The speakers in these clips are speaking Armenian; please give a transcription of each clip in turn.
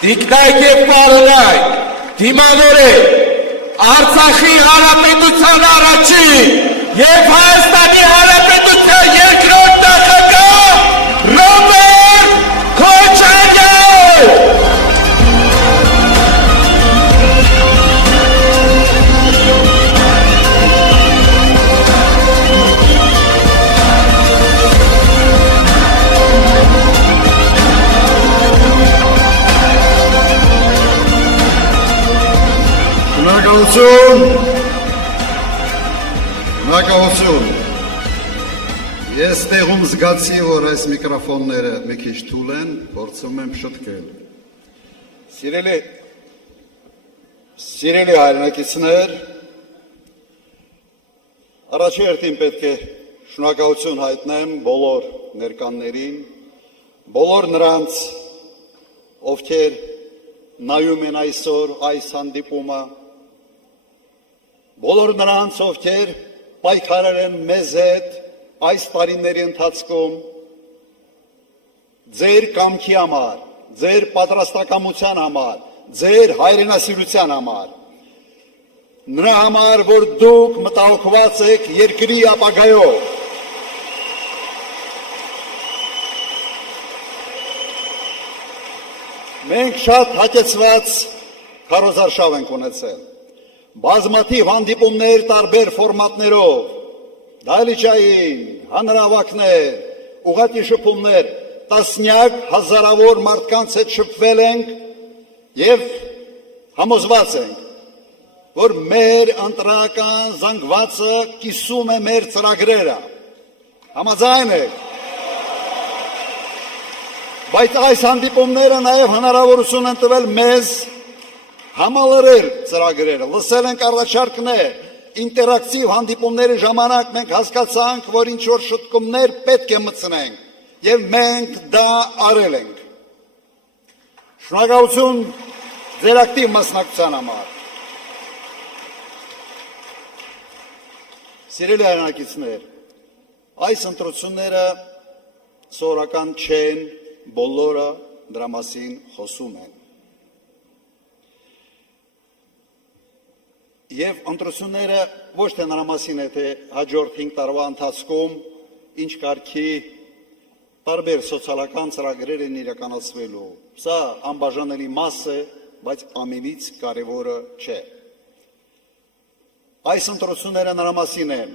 Դիկնայք և պարոնայք, դիմավորեք Արցախի Հանրապետության առաջին և Հայաստանի Հանրապետության երկրորդ նախագահ Ռոբերտ Քոչարյան։ Շնորհակալություն։ Ես տեղում զգացի, որ այս միկրոֆոնները մի քիչ թույլ են, փորձում եմ շտկել։ Սիրելի հայրենակիցներ, առաջերտին պետք է շնորհակալություն հայտնեմ բոլոր ներկաններին, բոլոր նրանց, ովքեր նայում են այսօր այս հանդիպումը, բոլոր նրանց, ովքեր պայքարել են մեզ հետ այս տարիների ընթացքում, ձեր կամքի համար, ձեր պատրաստակամության համար, ձեր հայրենասիրության համար, նրա համար, որ դուք մտահոգված եք երկրի ապագայով, մենք շատ հագեցված քարոզարշավ ենք ունեցել, բազմաթիվ հանդիպումներ տարբեր ֆորմատներով, դահլիճային, հանրահավաքներ, ուղղակի շփումներ, տասնյակ հազարավոր մարդկանց հետ շփվել ենք և համոզված ենք, որ մեր ընտրական զանգվածը կիսում է մեր ծրագրերը, համաձայն եք, բայց այս հանդիպումները նաև հնարավորություն են տվել մեզ համալրել ծրագրերը, լսել ենք առաջարկներ, ինտերակտիվ հանդիպումների ժամանակ մենք հասկացանք, որ ինչ-որ շտկումներ պետք է մտցնենք, և մենք դա արել ենք։ Շնորհակալություն ձեր ակտիվ մասնակցության համար։ Սիրելի հայրենակիցներ, այս ընտրությունները սովորական չեն, բոլորը դրա մասին խոսում են։ Եվ ընտրությունները ոչ թե նրա մասին է, թե հաջորդ 5 տարվա ընթացքում ինչ կարգի տարբեր սոցիալական ծրագրեր են իրականացվելու։ Սա անբաժանելի մաս է, բայց ամենից կարևորը չէ։ Այս ընտրությունները նրա մասին են,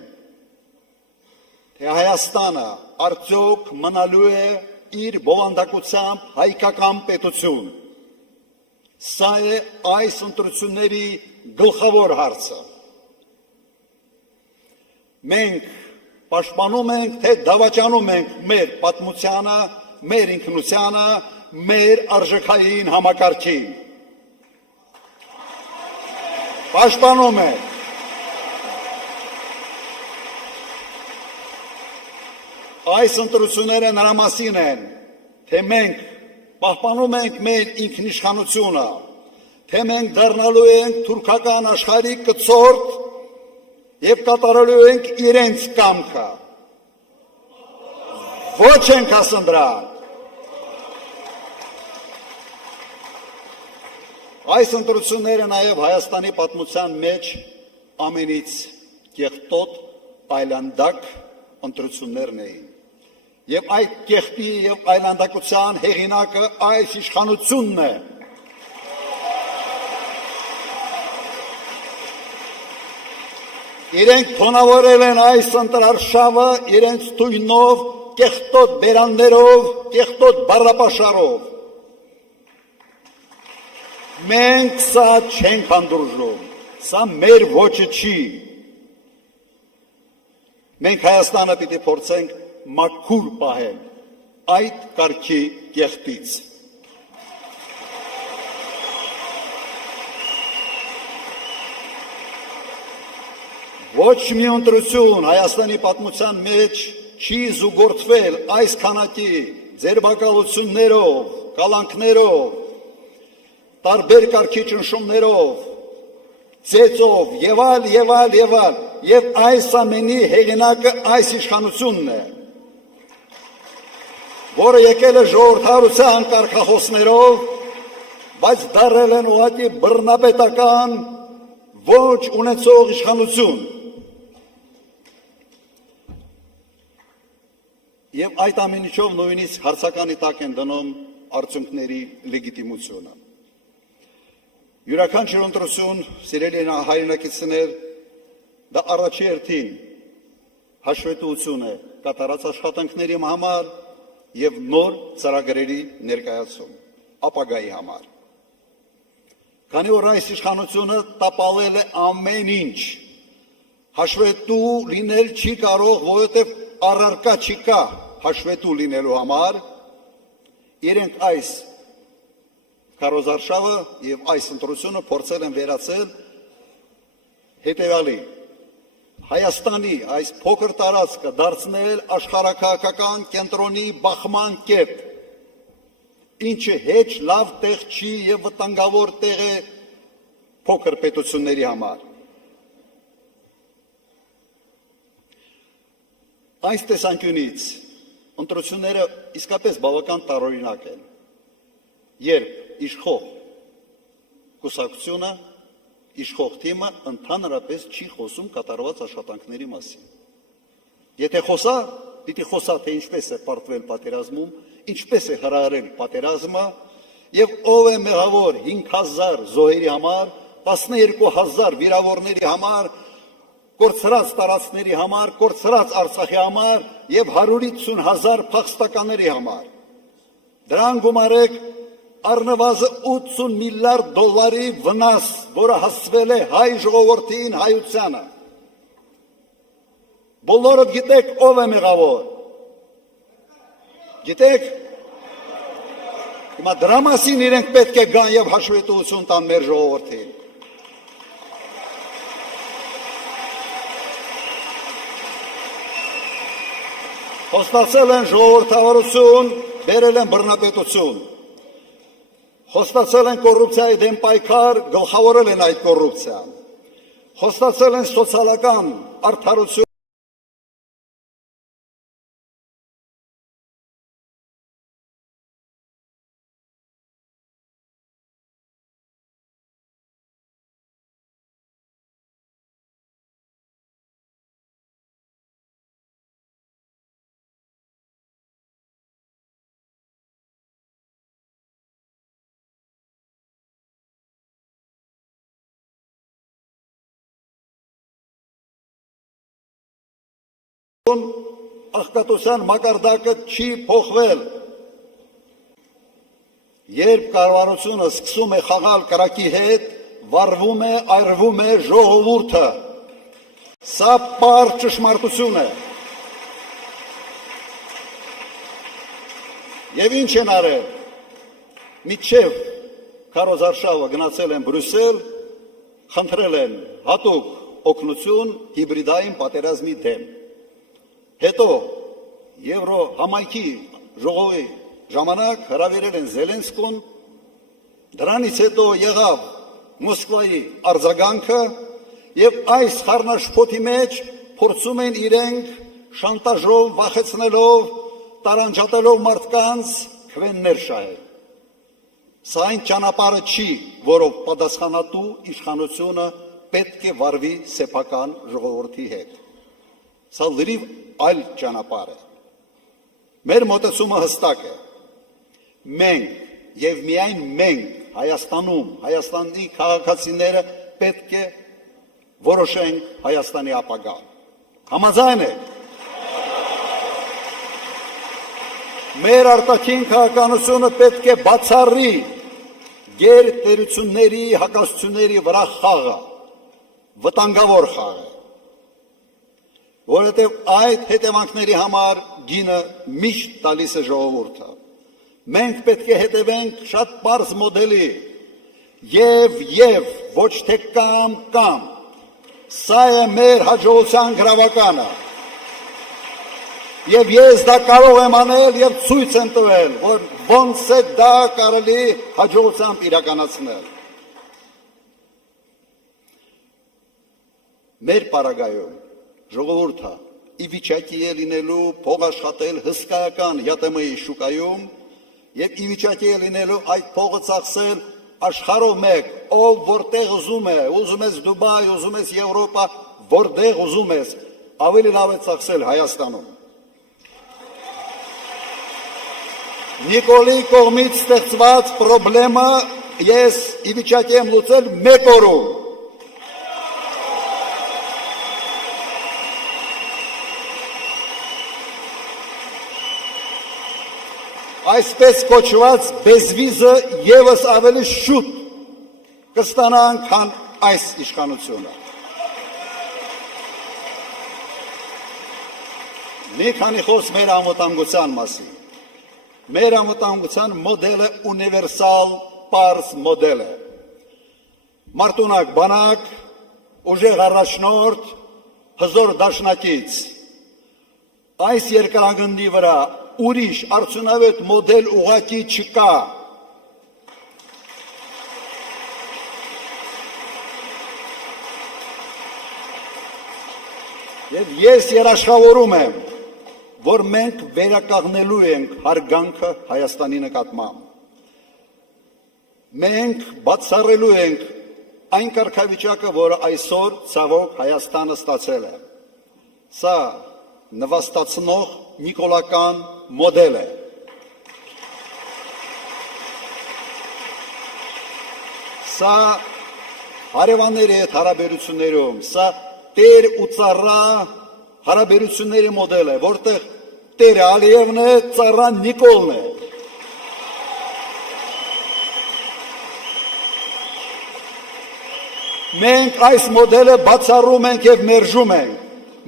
թե Հայաստանը արդյոք մնալու է իր բովանդակությամբ հայկական պետություն։ Սա է այս ընտրությունների գլխավոր հարցը։ Մենք պաշտպանում ենք, թե դավաճանում ենք մեր պատմությանը, մեր ինքնությանը, մեր արժեքային համակարգին։ Պաշտպանում ենք։ Այս ընտրությունները նրա մասին են, թե մենք պահպանում ենք մեր ինքնիշխանությունը, թե մենք դառնալու ենք թուրքական աշխարհի կցորդ և կատարելու ենք իրենց կամքը։ Ոչ ենք ասում դրան։ Այս ընտրությունները նաև Հայաստանի պատմության մեջ ամենից կեղտոտ, այլանդակ ընտրություններն էին։ Եվ այդ կեղտի և այլանդակության հեղինակը այս իշխանությունն է։ Իրենք թոնավորել են այս ընտրարշավը իրենց թույնով, կեղտոտ բերաններով, կեղտոտ բառապաշարով։ Մենք սա չենք հանդուրժում, սա մեր ոճը չի։ Մենք Հայաստանը պիտի փորձենք մաքուր պահել այդ կարգի կեղտից։ Ոչ մի ընտրություն Հայաստանի պատմության մեջ չի զուգորդվել այս քանակի ձերբակալություններով, կալանքներով, տարբեր կարգի ճնշումներով, ծեծով եւ այլ, եւ այս ամենի հեղինակը այս իշխանությունն է, որը եկել է ժողովրդարության կարգախոսներով, բայց դարել են ուղղակի բռնապետական ոչ ունեցող իշխանություն։ Եվ այդ ամենիչով նույնիսկ հարցականի տակ են դնում արդյունքների լեգիտիմությունը։ Յուրաքանչյուր ընտրություն, սիրելի հայրենակիցներ, դա առաջի հերթին հաշվետվություն է կատարած աշխատանքների համար եւ նոր ծրագրերի ներկայացում, ապագայի համար։ Քանի որ այս իշխանությունը տապալել է ամեն ինչ, հաշվետու լինել չի կարող, որովհետեւ առարկա չկա հաշվետու լինելու համար, իրենք այս քարոզարշավը եւ այս ընտրությունը փորձել են վերացել հետեւյալի. Հայաստանի այս փոքր տարածքը դարձնել աշխարհաքաղաքական կենտրոնի բախման կետ, ինչը հեչ լավ տեղ չի եւ վտանգավոր տեղ է փոքր պետությունների համար։ Այս տեսանկյունից ընտրությունները իսկապես բավական տարօրինակ են, երբ իշխող կուսակցությունը, իշխող թիմը ընդհանրապես չի խոսում կատարված աշխատանքների մասին։ Եթե խոսա, պիտի խոսա, թե ինչպես է պարտվել պատերազմում, ինչպես է հրահրել պատերազմը եւ ով է մեղավոր 5000 զոհերի համար, 12000 վիրավորների համար, կորցրած տարածքների համար, կորցրած Արցախի համար եւ 150,000 փախստականների համար։ Դրան գումարեք առնվազն 80 միլիարդ դոլարի վնաս, որը հասցվել է հայ ժողովրդին, հայությանը։ Բոլորը գիտեք ով է մեղավոր։ Գիտեք։ Հիմա դրա մասին իրենք պետք է գան եւ հաշվետվություն տան մեր ժողովրդին։ Խոստացել են ժողովրդավարություն, բերել են բռնապետություն։ Խոստացել են կոռուպցիայի դեմ պայքար, գլխավորել են այդ կոռուպցիան։ Խոստացել են սոցիալական արդարություն, աղքատության մակարդակը չի փոխվել։ Երբ կառավարությունը սկսում է խաղալ կրակի հետ, վառվում է, այրվում է ժողովուրդը։ Սա պարզ ճշմարտություն է։ Եվ ինչ են արել։ Մինչև քարոզարշավը գնացել են Բրյուսել, խնդրել են հատուկ օգնություն հիբրիդային պատերազմի դեմ։ Հետո Եվրո համայնքի ժողովի ժամանակ հրավիրել են Զելենսկուն, դրանից հետո եղավ Մոսկվայի արձագանքը եւ այս խառնաշփոթի մեջ փորձում են իրենք շանտաժով, վախեցնելով, տարանջատելով մարդկանց քվեններ շահել։ Սա այն ճանապարհը չի, որով պատասխանատու իշխանությունը պետք է վարվի սեփական ժողովրդի հետ։ Սա լրիվ այլ ճանապարհ է։ Մեր մոտեցումը հստակ է։ Մենք եւ միայն մենք Հայաստանում, Հայաստանի քաղաքացիները պետք է որոշենք Հայաստանի ապագան։ Համաձայն եք։ Մեր արտաքին քաղաքականությունը պետք է բացառի գերտերությունների, հակասությունների վրա խաղը, վտանգավոր խաղը։ Որովհետև այդ հետևանքների համար գինը միշտ տալիս է ժողովուրդը։ Մենք պետք է հետևենք շատ պարզ մոդելի եւ ոչ թե կամ։ Սա է մեր հաջողության գրավականը։ Եվ ես դա կարող եմ անել եւ ցույց եմ տվել, որ ոնց է դա կարելի հաջողությամբ իրականացնել։ Մեր պարագայում ժողովուրդը ի վիճակի է լինելու փող աշխատել հսկայական ԵՏՄ-ի շուկայում եւ ի վիճակի է լինելու այդ փողը ծախսել աշխարհով մեկ, ով որտեղ ուզում ես Դուբայ, ուզում ես Եվրոպա, որտեղ ուզում ես, ավելի լավ է ծախսել Հայաստանում։ Նիկոլի կողմից ստեղծված պրոբլեմը ես ի վիճակի եմ լուծել մեկ օրում։ Այսպես կոչված բեզվիզը եւս ավելի շուտ կստանան, քան այս իշխանությունը։ Մի քանի խոսք մեր անվտանգության մասին։ Մեր անվտանգության մոդելը ունիվերսալ պարզ մոդել է։ Մարտունակ բանակ, ուժեղ առաջնորդ, հզոր դաշնակից։ Այս երկրագնդի վրա ուրիշ արդյունավետ մոդել ուղղակի չկա։ Եվ ես երաշխավորում եմ, որ մենք վերականգնելու ենք հարգանքը Հայաստանի նկատմամբ։ Մենք բացառելու ենք այն կարգավիճակը, որը այսօր ցավոք Հայաստանը ստացել է։ Սա նվաստացնող նիկոլական մոդել է։ Սա հարևանների հետ հարաբերություններում, սա տեր ու ծառա հարաբերությունների մոդել է, որտեղ տերը Ալիևն է, ծառան Նիկոլն է։ Մենք այս մոդելը բացառում ենք և մերժում ենք։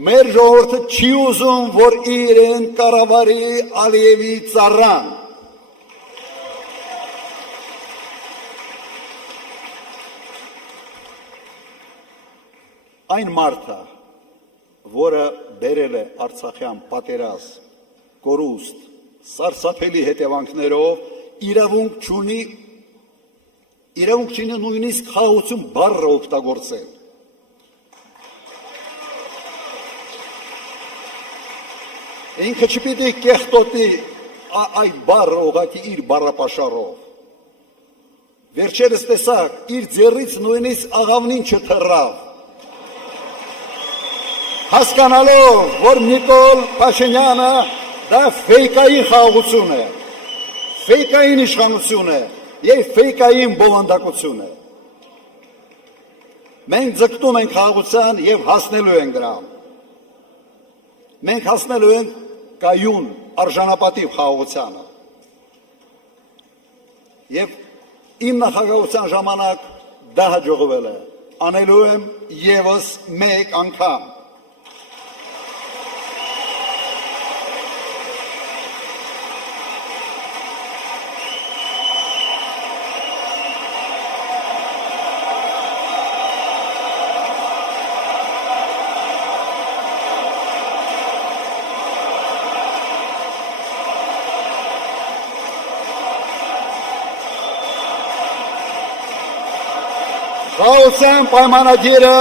Մեր ժողովուրդը չի ուզում, որ իրեն կառավարի Ալիևի ծառան։ Այն մարդը, որը բերել է Արցախյան պատերազմ, կորուստ, սարսափելի հետևանքներով, իրավունք չունի նույնիսկ խաղաղություն բառը օգտագործել։ Ինքը չպիտի կեղտոտի այդ բառը ուղղակի իր բառապաշարով։ Վերջերս տեսակ, իր ձեռից նույնիսկ աղավնին չթռավ։ Հասկանալով, որ Նիկոլ Փաշինյանը դա ֆեյկային խաղաղություն է, ֆեյկային իշխանություն է և ֆեյկային բովանդակություն է։ Մենք ձգտում ենք խաղաղության և հասնելու ենք դրան։ Մենք հասնելու ենք կայուն արժանապատիվ խաղաղությանը։ Եվ իմ նախագահության ժամանակ դա հաջողվել է։ Անելու եմ ևս մեկ անգամ։ Խաղաղության պայմանագիրը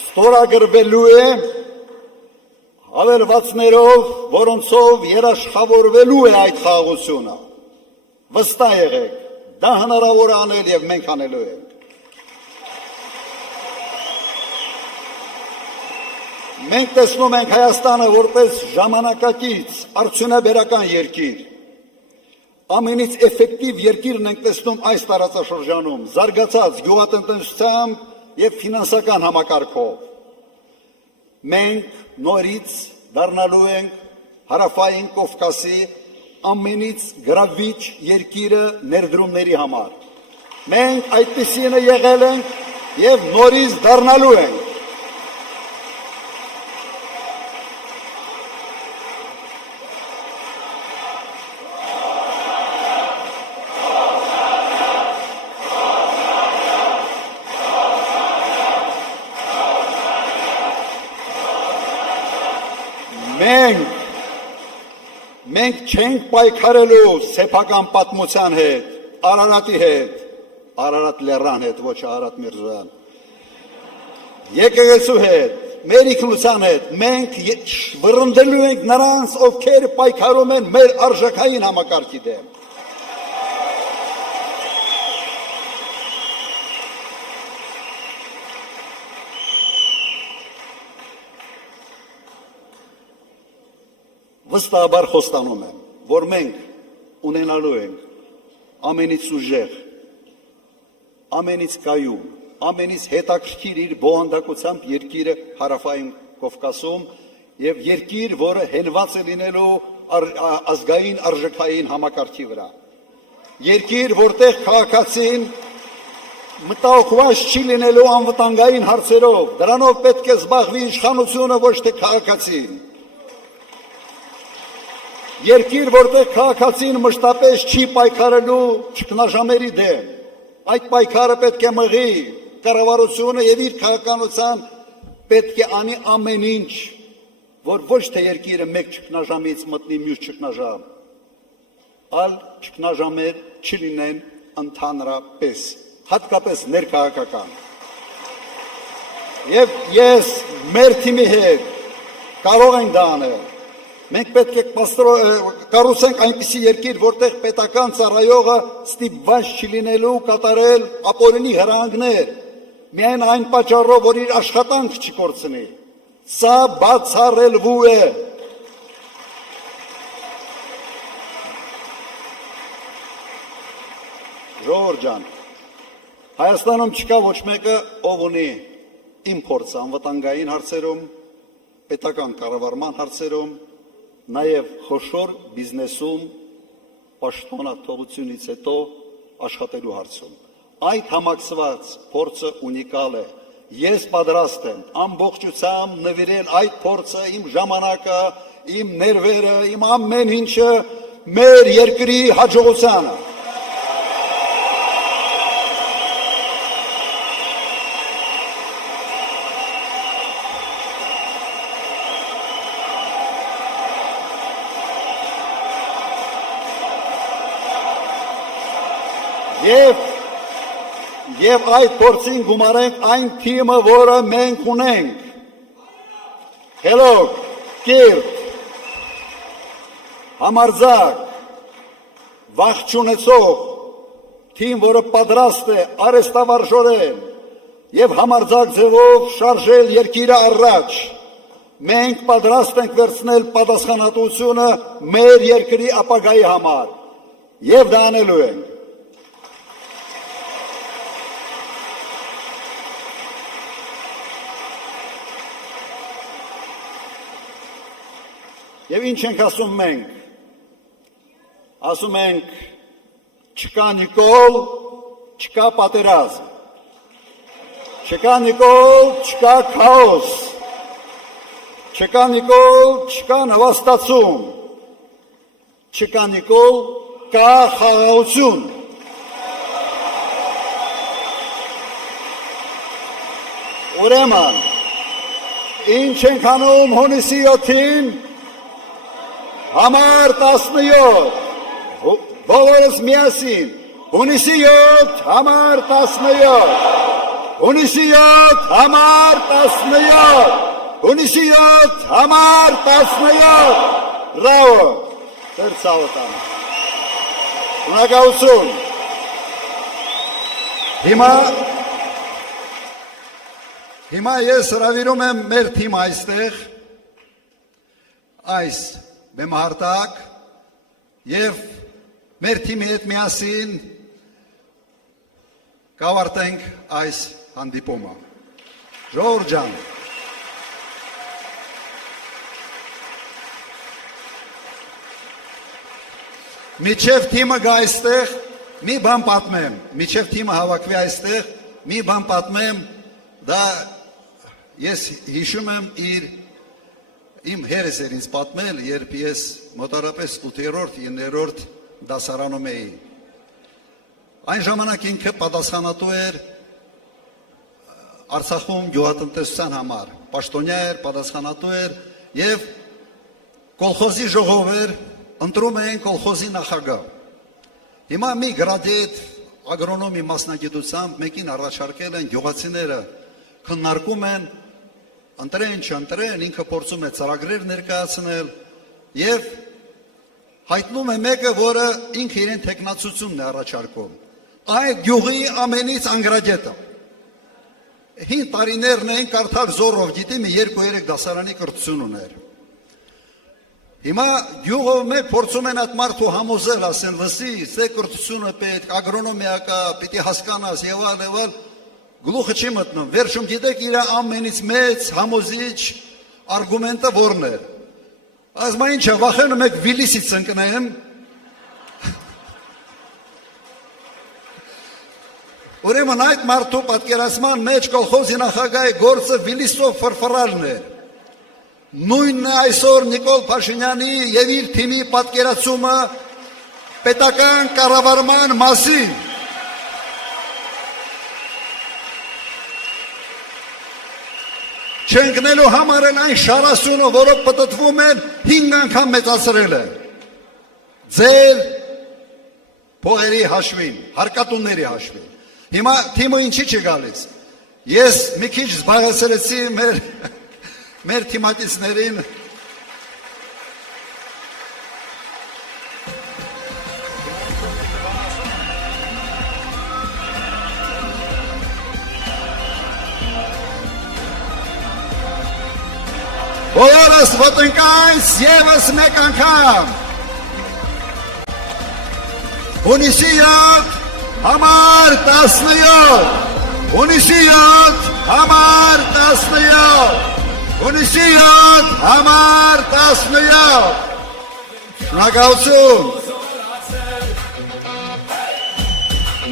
ստորագրվելու է հավելվածներով, որոնցով երաշխավորվելու է այդ խաղաղությունը։ Վստահ եղեք, դա հնարավոր է անել և մենք անելու ենք։ Մենք տեսնում ենք Հայաստանը որպես ժամանակակից արդյունաբերական երկիր։ Ամենից էֆեկտիվ երկիրն ենք տեսնում այս տարածաշրջանում, զարգացած գյուղատնտեսությամբ և ֆինանսական համակարգով։ Մենք նորից դառնալու ենք Հարավային Կովկասի ամենից գրավիչ երկիրը ներդրումների համար։ Մենք այդպիսինը եղել ենք և նորից դառնալու ենք։ Մենք չենք պայքարելու սեփական պատմության հետ, Արարատի հետ, Արարատ լեռան հետ, ոչ Արարատ Միրզոյան, եկեղեցու հետ, մեր ինքնության հետ, մենք վռնդելու ենք նրանց, ովքեր պայքարում են մեր արժեքային համակարգի դեմ։ վստահաբար խոստանում եմ, որ մենք ունենալու ենք ամենից ուժեղ, ամենից կայուն, ամենից հետաքրքիր իր բովանդակությամբ երկիրը Հարավային Կովկասում եւ երկիր, որը հենված է լինելու ազգային արժեքային համակարգի վրա։ Երկիր, որտեղ քաղաքացին մտահոգված չի լինելու անվտանգային հարցերով, դրանով պետք է զբաղվի իշխանությունը, ոչ թե քաղաքացին։ Երկիր, որտեղ քաղաքացին մշտապես չի պայքարելու ճգնաժամերի դեմ, այդ պայքարը պետք է մղի կառավարությունը եւ իր քաղաքականության պետք է անի ամեն ինչ, որ ոչ թե երկիրը մեկ ճգնաժամից մտնի մյուս ճգնաժամ, այլ ճգնաժամեր չլինեն ընդհանրապես, հատկապես ներքաղաքական։ Եվ ես մեր թիմի հետ կարող ենք դա անել։ Մենք պետք է կառուցենք այնպիսի երկիր, որտեղ պետական ծառայողը ստիպված չլինելու կատարել ապօրինի հրահանգներ, միայն այն պատճառով, որ իր աշխատանք չկորցնի։ Սա բացառելու է։ Ժողովուրդ ջան, Հայաստանում չկա ոչ մեկը, ով ունի իմ փորձը անվտանգային հարցերում, պետական կառավարման հարցերում, նաև խոշոր բիզնեսում պաշտոնաթողությունից հետո աշխատելու հարցում։ Այդ համակցված փորձը ունիկալ է։ Ես պատրաստ եմ ամբողջությամբ նվիրել այդ փորձը, իմ ժամանակը, իմ ներվերը, իմ ամեն ինչը մեր երկրի հաջողությանը։ Եվ այդ փորձին գումարենք այն թիմը, որը մենք ունենք։ Խելոք, կիրթ, համարձակ, վախ չունեցող թիմ, որը պատրաստ է արհեստավարժորեն եւ համարձակ ձևով շարժել երկիրը առաջ։ Մենք պատրաստ ենք վերցնել պատասխանատվությունը մեր երկրի ապագայի համար եւ դա անելու ենք։ Եվ ինչ ենք ասում մենք, ասում ենք չկա Նիկոլ, չկա պատերազմ, չկա Նիկոլ, չկա քաոս, չկա Նիկոլ, չկա նվաստացում, չկա Նիկոլ, կա խաղաղություն։ Ուրեմն, ինչ ենք անում հունիսի 7-ին, Համար 17, բոլորս միասին, հունիսի 7, համար 17, հունիսի 7, համար 17, հունիսի 7, համար 17, բրավո, ձեր ցավոտան, շնորհակալություն, հիմա ես հրավիրում եմ մեր թիմ այստեղ, այս բեմահարտակ եւ մեր թիմի հետ միասին կավարտենք այս հանդիպումը։ Ժողովուրդ ջան, միջև թիմը գա այստեղ, մի բան պատմեմ, միջև թիմը հավաքվի այստեղ, մի բան պատմեմ, դա ես հիշում եմ իմ հերս էր ինձ պատմել, երբ ես մոտարապես 8-րդ, 9-րդ դասարանում էի։ Այն ժամանակ ինքը պատասխանատու էր Արցախում գյուղատնտեսության համար, պաշտոնյա էր, պատասխանատու էր եւ կոլխոզի ժողով էր, ընտրում էին կոլխոզի նախագահ։ Հիմա մի գրադիետ ագրոնոմի մասնագիտությամբ մեկին առաջարկել են գյուղացիները քննարկում են ընտրեն, չընտրեն, ինքը փորձում է ծրագրեր ներկայացնել եւ հայտնում է մեկը, որը ինքը իրեն տեխնացությունն է առաջարկում։ Այդ գյուղի ամենից անգրագետը։ Հին տարիներն էին կարդալ զորով գիտի, մի 2-3 դասարանի կրթություն ուներ։ Հիմա յուղով մեկ փորձում են այդ մարդու համոզել, ասեն, լսի, ստե կրթությունը պետք, ագրոնոմիա կա, պիտի հասկանաս եւ այլ, գլուխը չի մտնում։ Վերջում գիտեք իր ամենից մեծ համոզիչ արգումենտը որն է։ Ասում են, ինչա, վախենում եք Վիլիսից ընկնեմ։ Ուրեմն այդ մարդու պատկերացման մեջ կոլխոզի նախագահի գործը Վիլիսով ֆրֆռալն է։ Նույնն է այսօր Նիկոլ Փաշինյանի եւ իր թիմի պատկերացումը պետական կառավարման մասին։ Չընկնելու համար են այն շարասյունը, որով պտտվում են 5 անգամ մեծացրել է։ Ձեր փողերի հաշվին, հարկատունների հաշվին։ Հիմա թիմը ինչի՞ չի գալիս։ Ես մի քիչ զբաղեցրեցի մեր թիմակիցներին։ Բոլորս ոտնկայց եւս մեկ անգամ։ Հունիսի 7 համար 17, հունիսի 7 համար 17, հունիսի 7 համար 17, շնորհակալություն։